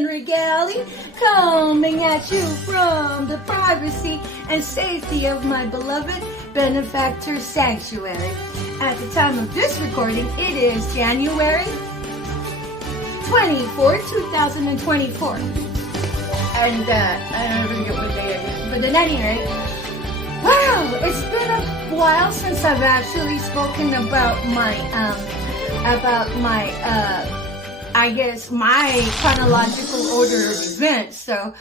and regalia, coming at you from the privacy and safety of my beloved benefactor sanctuary. At the time of this recording, it is January 24, 2024. And I don't forget what day it is, but at any rate, wow, it's been a while since I've actually spoken about my I guess my chronological order of events. So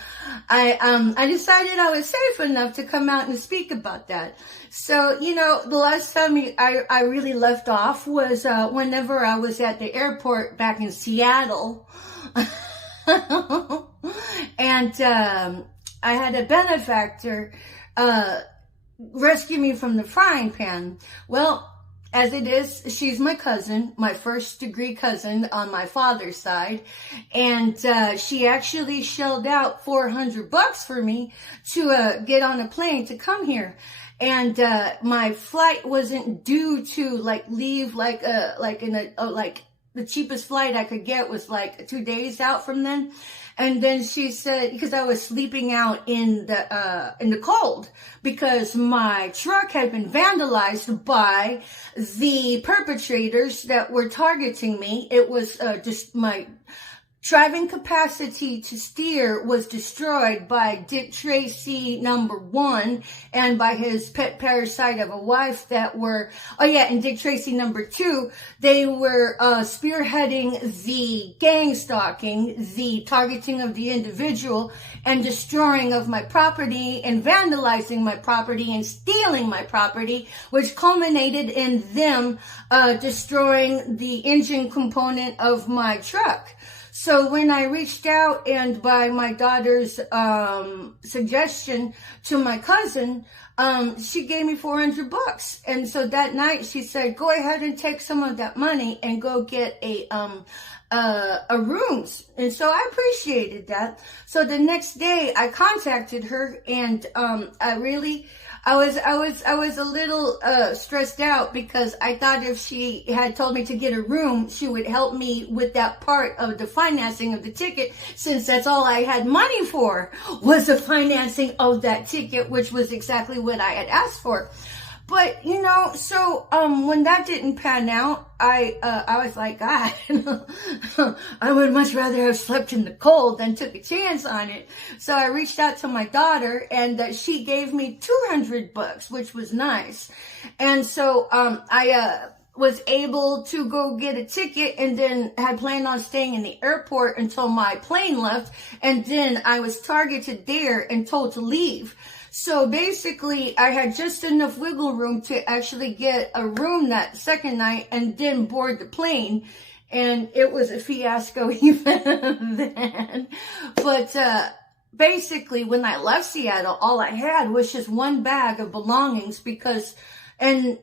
I decided I was safe enough to come out and speak about that. So, you know, the last time I really left off was whenever I was at the airport back in Seattle. And I had a benefactor rescue me from the frying pan. Well, as it is, she's my cousin, my first degree cousin on my father's side. And she actually shelled out $400 for me to get on a plane to come here. And my flight wasn't due to leave the cheapest flight I could get was 2 days out from then. And then she said, because I was sleeping out in the cold because my truck had been vandalized by the perpetrators that were targeting me. It was just my driving capacity to steer was destroyed by Dick Tracy #1 and by his pet parasite of a wife that were, and Dick Tracy #2, they were spearheading the gang stalking, the targeting of the individual, and destroying of my property and vandalizing my property and stealing my property, which culminated in them destroying the engine component of my truck. So when I reached out and by my daughter's suggestion to my cousin, she gave me $400. And so that night she said, go ahead and take some of that money and go get a rooms. And so I appreciated that. So the next day I contacted her and I was a little stressed out because I thought if she had told me to get a room, she would help me with that part of the financing of the ticket, since that's all I had money for was the financing of that ticket, which was exactly what I had asked for. But, you know, so when that didn't pan out, I was like, God, I would much rather have slept in the cold than took a chance on it. So I reached out to my daughter and she gave me $200, which was nice. And so I was able to go get a ticket and then had planned on staying in the airport until my plane left. And then I was targeted there and told to leave. So basically, I had just enough wiggle room to actually get a room that second night and then board the plane. And it was a fiasco even then. But basically, when I left Seattle, all I had was just one bag of belongings and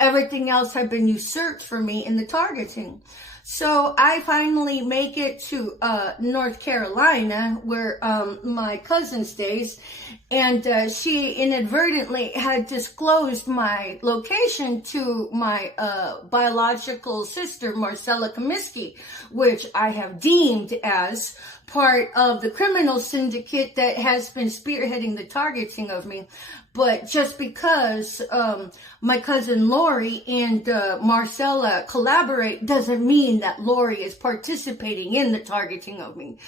everything else had been usurped for me in the targeting. So I finally make it to North Carolina, where my cousin stays, and she inadvertently had disclosed my location to my biological sister, Marcella Comiskey, which I have deemed as part of the criminal syndicate that has been spearheading the targeting of me. But just because my cousin Lori and Marcella collaborate doesn't mean that Lori is participating in the targeting of me.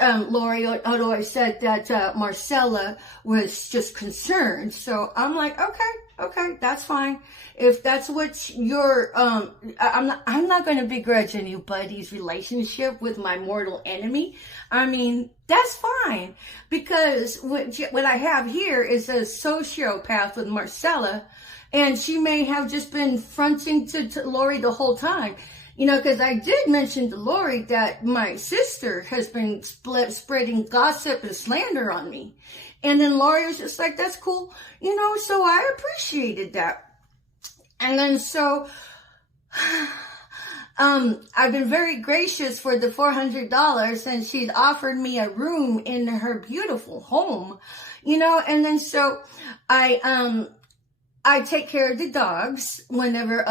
Lori had always said that Marcella was just concerned. So I'm like, okay, that's fine. If that's what you're, I'm not going to begrudge anybody's relationship with my mortal enemy. I mean, that's fine, because what I have here is a sociopath with Marcella, and she may have just been fronting to Lori the whole time. You know, because I did mention to Lori that my sister has been spreading gossip and slander on me. And then Lori was just like, that's cool. You know, so I appreciated that. And then so I've been very gracious for the $400, and she's offered me a room in her beautiful home, you know. And then so I I take care of the dogs whenever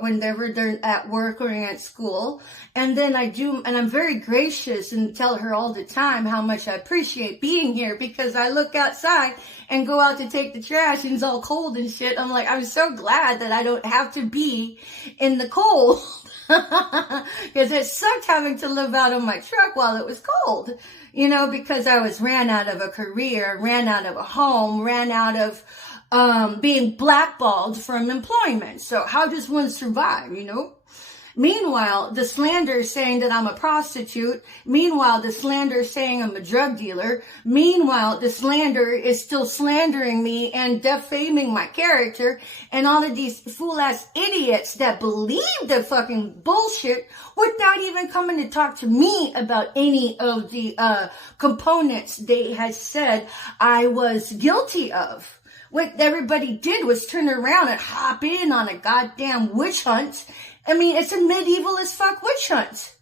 whenever they're at work or at school. And then I'm very gracious and tell her all the time how much I appreciate being here, because I look outside and go out to take the trash and it's all cold and shit. I'm like, I'm so glad that I don't have to be in the cold. Because it sucked having to live out of my truck while it was cold, because I ran out of a career, ran out of a home, ran out of being blackballed from employment. So how does one survive, Meanwhile, the slander is saying that I'm a prostitute. Meanwhile, the slander is saying I'm a drug dealer. Meanwhile, the slander is still slandering me and defaming my character. And all of these fool-ass idiots that believe the fucking bullshit without even coming to talk to me about any of the components they had said I was guilty of. What everybody did was turn around and hop in on a goddamn witch hunt. I mean, it's a medieval as fuck witch hunt.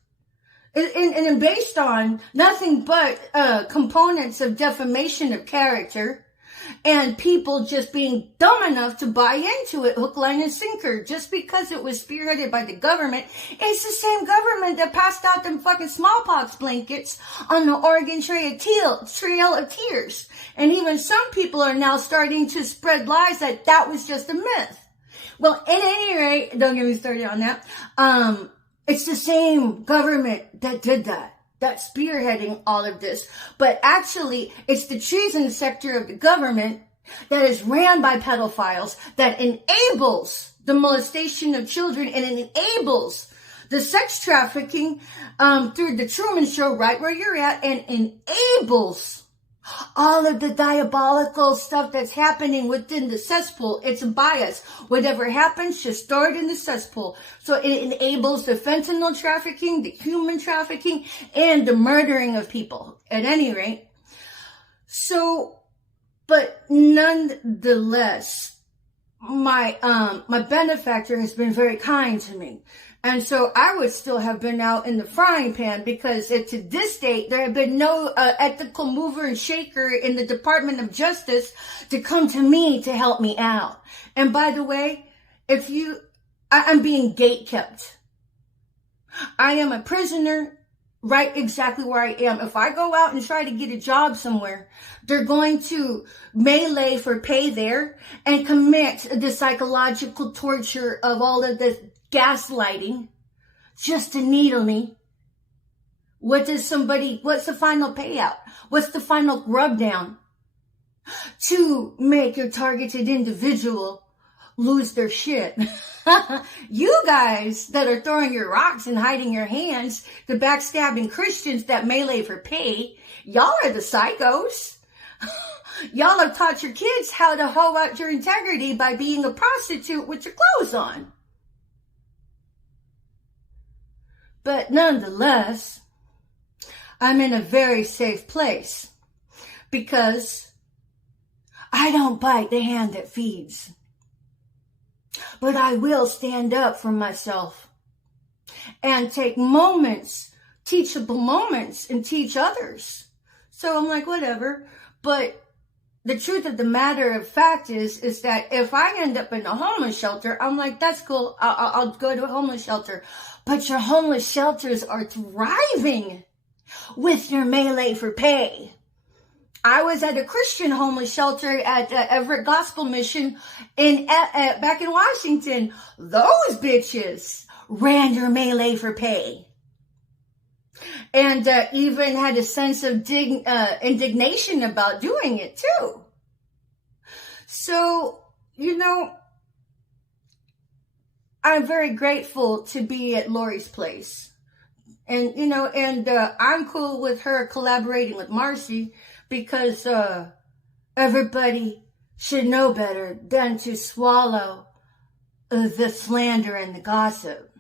And based on nothing but components of defamation of character and people just being dumb enough to buy into it, hook, line, and sinker, just because it was spearheaded by the government. It's the same government that passed out them fucking smallpox blankets on the Oregon Trail of Tears. And even some people are now starting to spread lies that was just a myth. Well, at any rate, don't get me started on that. It's the same government that did that's spearheading all of this. But actually, it's the treason sector of the government that is ran by pedophiles that enables the molestation of children and enables the sex trafficking through the Truman Show, right where you're at, and enables all of the diabolical stuff that's happening within the cesspool. It's a bias. Whatever happens, just start in the cesspool. So it enables the fentanyl trafficking, the human trafficking, and the murdering of people. At any rate. So, but nonetheless, my benefactor has been very kind to me. And so I would still have been out in the frying pan, because to this date, there have been no ethical mover and shaker in the Department of Justice to come to me to help me out. And by the way, I'm being gatekept. I am a prisoner right exactly where I am. If I go out and try to get a job somewhere, they're going to melee for pay there and commit the psychological torture of all of this gaslighting just to needle me. What's the final payout? What's the final rub down? To make your targeted individual lose their shit. You guys that are throwing your rocks and hiding your hands, the backstabbing Christians that melee for pay, y'all are the psychos. Y'all have taught your kids how to hoe out your integrity by being a prostitute with your clothes on. But nonetheless, I'm in a very safe place, because I don't bite the hand that feeds. But I will stand up for myself and take moments, teachable moments, and teach others. So I'm like, whatever. But the truth of the matter of fact is that if I end up in a homeless shelter, I'm like, that's cool. I'll go to a homeless shelter. But your homeless shelters are thriving with your melee for pay. I was at a Christian homeless shelter at Everett Gospel Mission back in Washington. Those bitches ran your melee for pay. And even had a sense of indignation about doing it too. So, I'm very grateful to be at Lori's place. And, I'm cool with her collaborating with Marcy, because everybody should know better than to swallow the slander and the gossip.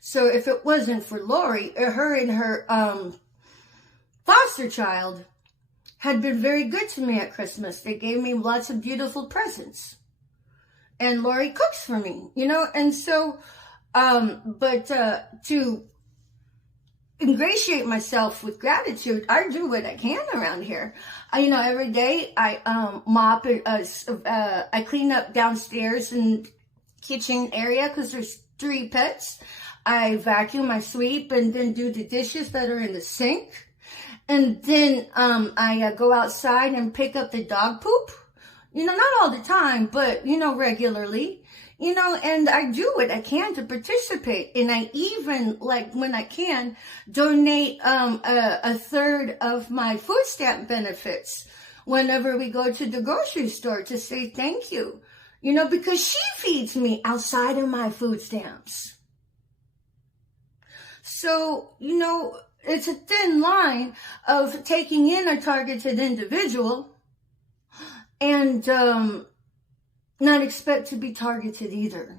So if it wasn't for Lori, her and her foster child had been very good to me at Christmas. They gave me lots of beautiful presents. And Lori cooks for me, and so, to ingratiate myself with gratitude. I do what I can around here. Every day I mop, I clean up downstairs and kitchen area because there's 3 pets. I vacuum, I sweep, and then do the dishes that are in the sink. And then I go outside and pick up the dog poop. Not all the time, but, regularly. And I do what I can to participate. And I even, like, when I can, donate a third of my food stamp benefits whenever we go to the grocery store to say thank you. Because she feeds me outside of my food stamps. So, it's a thin line of taking in a targeted individual and not expect to be targeted either.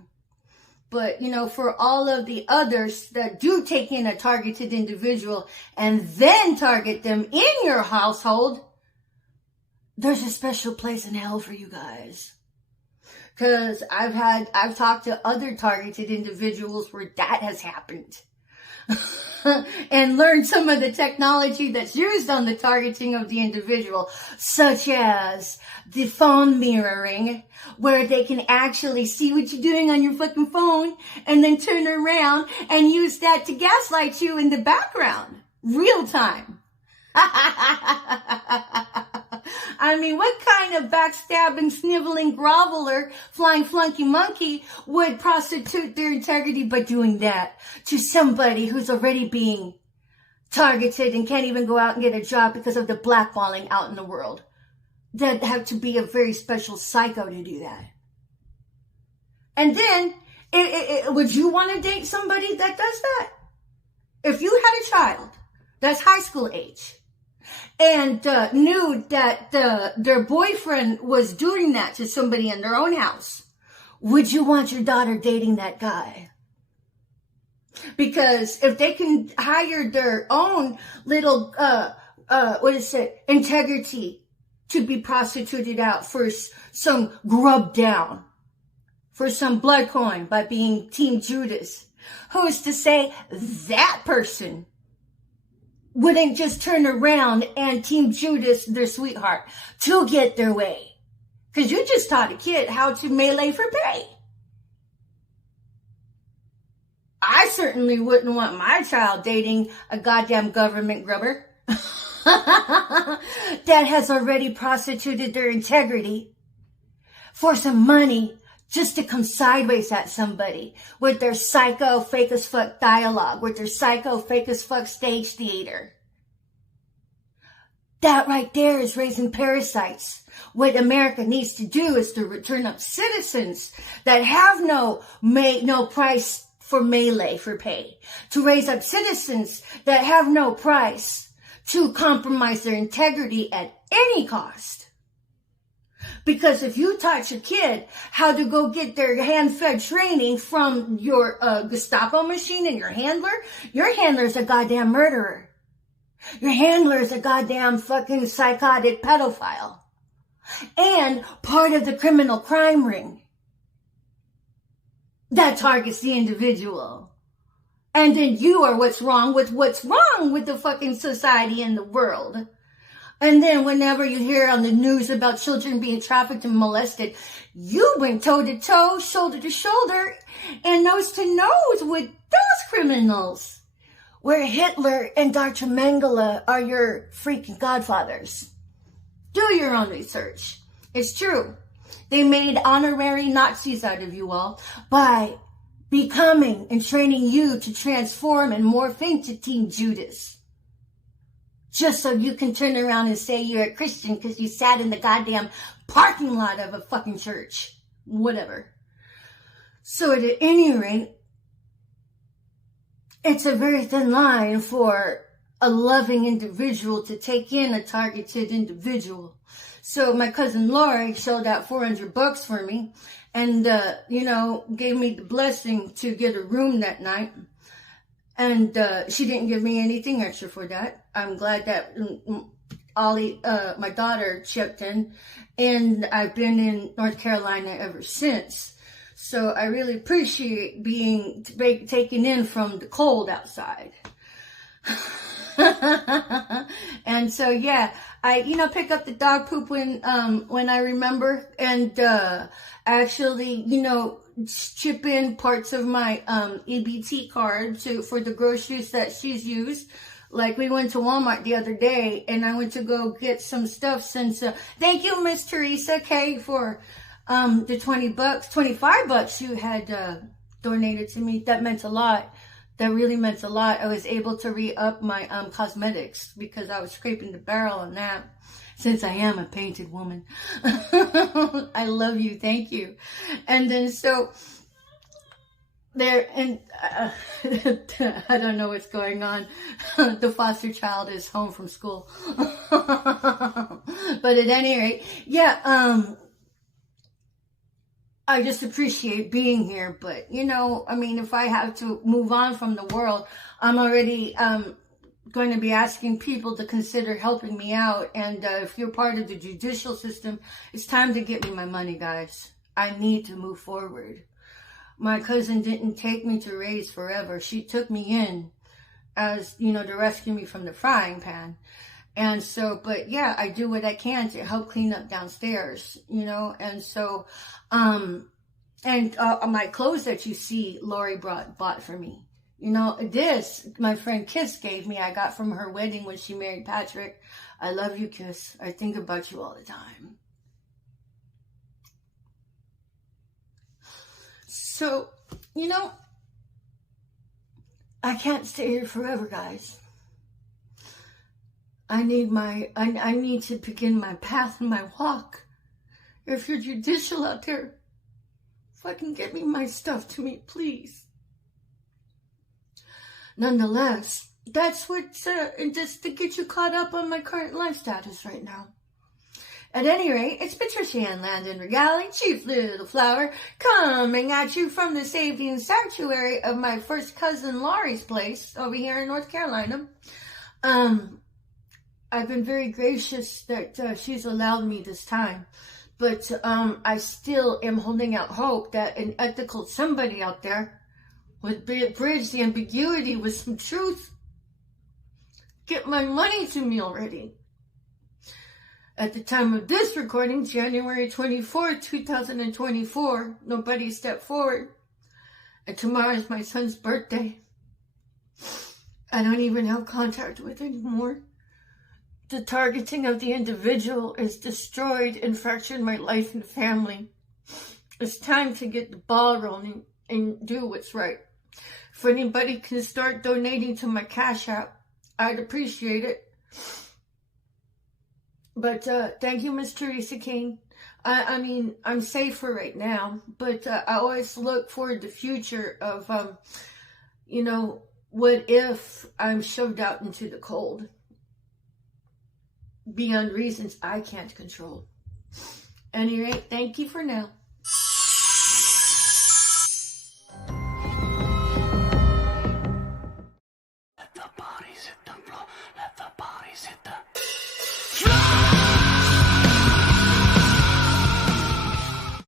But, for all of the others that do take in a targeted individual and then target them in your household, there's a special place in hell for you guys. Because I've talked to other targeted individuals where that has happened. And learned some of the technology that's used on the targeting of the individual, such as the phone mirroring, where they can actually see what you're doing on your fucking phone and then turn around and use that to gaslight you in the background. Real time. What kind of backstabbing, sniveling, groveler, flying flunky monkey would prostitute their integrity by doing that to somebody who's already being targeted and can't even go out and get a job because of the blackballing out in the world? That'd have to be a very special psycho to do that. And then, would you want to date somebody that does that? If you had a child that's high school age, and knew that their boyfriend was doing that to somebody in their own house, would you want your daughter dating that guy? Because if they can hire their own little, integrity to be prostituted out for some grub down, for some blood coin by being Team Judas, who's to say that person wouldn't just turn around and Team Judas their sweetheart to get their way? Because you just taught a kid how to melee for pay. I certainly wouldn't want my child dating a goddamn government grubber that has already prostituted their integrity for some money just to come sideways at somebody with their psycho fake as fuck dialogue, with their psycho fake as fuck stage theater. That right there is raising parasites. What America needs to do is to return up citizens that have no price for melee for pay. To raise up citizens that have no price to compromise their integrity at any cost. Because if you taught your kid how to go get their hand-fed training from your Gestapo machine and your handler's a goddamn murderer. Your handler's a goddamn fucking psychotic pedophile. And part of the criminal crime ring that targets the individual. And then you are what's wrong with the fucking society and the world. And then whenever you hear on the news about children being trafficked and molested, you went toe to toe, shoulder to shoulder, and nose to nose with those criminals. Where Hitler and Dr. Mengele are your freaking godfathers. Do your own research. It's true. They made honorary Nazis out of you all by becoming and training you to transform and morph into Team Judas. Just so you can turn around and say you're a Christian because you sat in the goddamn parking lot of a fucking church. Whatever. So at any rate, it's a very thin line for a loving individual to take in a targeted individual. So my cousin Lori shelled out $400 for me and, gave me the blessing to get a room that night. And she didn't give me anything extra for that. I'm glad that Ollie, my daughter, chipped in. And I've been in North Carolina ever since. So I really appreciate being taken in from the cold outside. And so, yeah, I, pick up the dog poop when I remember, and, actually, chip in parts of my, EBT card for the groceries that she's used. Like, we went to Walmart the other day, and I went to go get some stuff since, thank you, Miss Teresa K, for, the $25 you had, donated to me. That meant a lot. That really meant a lot. I was able to re-up my cosmetics because I was scraping the barrel on that, since I am a painted woman. I love you. Thank you. And then so there, and I don't know what's going on. The foster child is home from school. But at any rate, yeah, I just appreciate being here, but, if I have to move on from the world, I'm already going to be asking people to consider helping me out. And if you're part of the judicial system, it's time to get me my money, guys. I need to move forward. My cousin didn't take me to raise forever. She took me in as, to rescue me from the frying pan. And so, but yeah, I do what I can to help clean up downstairs, and so, my clothes that you see, Lori bought for me. This, my friend Kiss gave me, I got from her wedding when she married Patrick. I love you, Kiss. I think about you all the time. So, I can't stay here forever, guys. I need to begin my path and my walk. If you're judicial out there, fucking get me my stuff to me, please. Nonetheless, that's what's just to get you caught up on my current life status right now. At any rate, it's Patricia Ann Landon Regali, Chief Little Flower, coming at you from the safety and sanctuary of my first cousin Laurie's place over here in North Carolina. I've been very gracious that she's allowed me this time, but I still am holding out hope that an ethical somebody out there would bridge the ambiguity with some truth. Get my money to me already. At the time of this recording, January 24th, 2024, nobody stepped forward. And tomorrow is my son's birthday. I don't even have contact with anymore. The targeting of the individual is destroyed and fractured my life and family. It's time to get the ball rolling and do what's right. If anybody can start donating to my Cash App, I'd appreciate it. But thank you, Miss Teresa King. I'm safer right now, but I always look forward to the future of, what if I'm shoved out into the cold? Beyond reasons I can't control. At any rate, thank you for now.